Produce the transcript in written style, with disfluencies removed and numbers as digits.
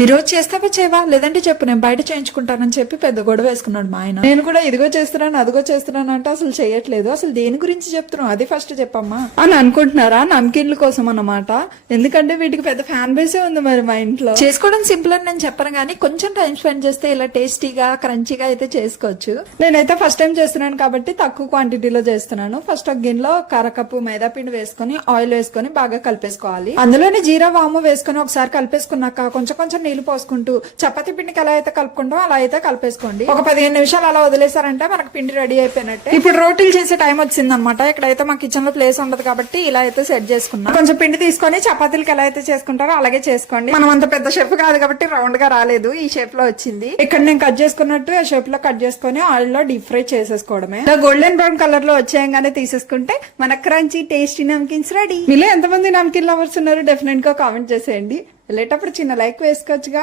ఈ రోజు చేస్తావా చేయవా లేదంటే చెప్పు నేను బయట చేయించుకుంటానని చెప్పి పెద్ద గొడవ వేసుకున్నాడు మా ఆయన. నేను కూడా ఇదిగో చేస్తున్నాను అదిగో చేస్తున్నాను అంటే అసలు చేయట్లేదు. అసలు దేని గురించి చెప్తున్నావు అది ఫస్ట్ చెప్పమ్మా అని అనుకుంటున్నారా? నమ్కిన్ల కోసం అన్నమాట. ఎందుకంటే వీటికి పెద్ద ఫ్యాన్ బేసే ఉంది మరి మా ఇంట్లో. చేసుకోవడం సింపుల్ అని నేను చెప్పను కానీ కొంచెం టైం స్పెండ్ చేస్తే ఇలా టేస్టీగా క్రంచీగా అయితే చేసుకోవచ్చు. నేనైతే ఫస్ట్ టైం చేస్తున్నాను కాబట్టి తక్కువ క్వాంటిటీలో చేస్తున్నాను. ఫస్ట్ ఒక గిన్నెలో కరకప్పు మైదా పిండి వేసుకొని ఆయిల్ వేసుకొని బాగా కలిపేసుకోవాలి. అందులోనే జీరా వాము వేసుకొని ఒకసారి కలిపేసుకున్నాక కొంచెం కొంచెం నీళ్లు పోసుకుంటూ చపాతీ పిండికి ఎలా అయితే కలుపుకుంటాం అలా అయితే కలిపేసుకోండి. ఒక 15 నిమిషాలు అలా వదిలేసారంటే మనకు పిండి రెడీ అయిపోయినట్టే. ఇప్పుడు రోటీలు చేసే టైం వచ్చింది అనమాట. ఇక్కడైతే మా కిచెన్ లో ప్లేస్ ఉండదు కాబట్టి ఇలా అయితే సెట్ చేసుకున్నాం. కొంచెం పిండి తీసుకొని చపాతీలకు ఎలా అయితే చేసుకుంటారో అలాగే చేసుకోండి. మనం అంత పెద్ద షేప్ కాదు కాబట్టి రౌండ్ గా రాలేదు, ఈ షేప్ లో వచ్చింది. ఇక్కడ నేను కట్ చేసుకున్నట్టు ఆ షేప్ లో కట్ చేసుకుని ఆయిల్ లో డీప్ ఫ్రై చేసేసుకోవడమే. గోల్డెన్ బ్రౌన్ కలర్ లో వచ్చేయంగానే తీసేసుకుంటే మన క్రంచీ టేస్టీ నమ్కిన్స్ రెడీ. మీలో ఎంతమంది నమ్కిన్ లవర్స్ ఉన్నారు డెఫినెట్ గా కామెంట్ చేసేయండి. వెళ్ళేటప్పుడు చిన్న లైక్ వేసుకోవచ్చుగా.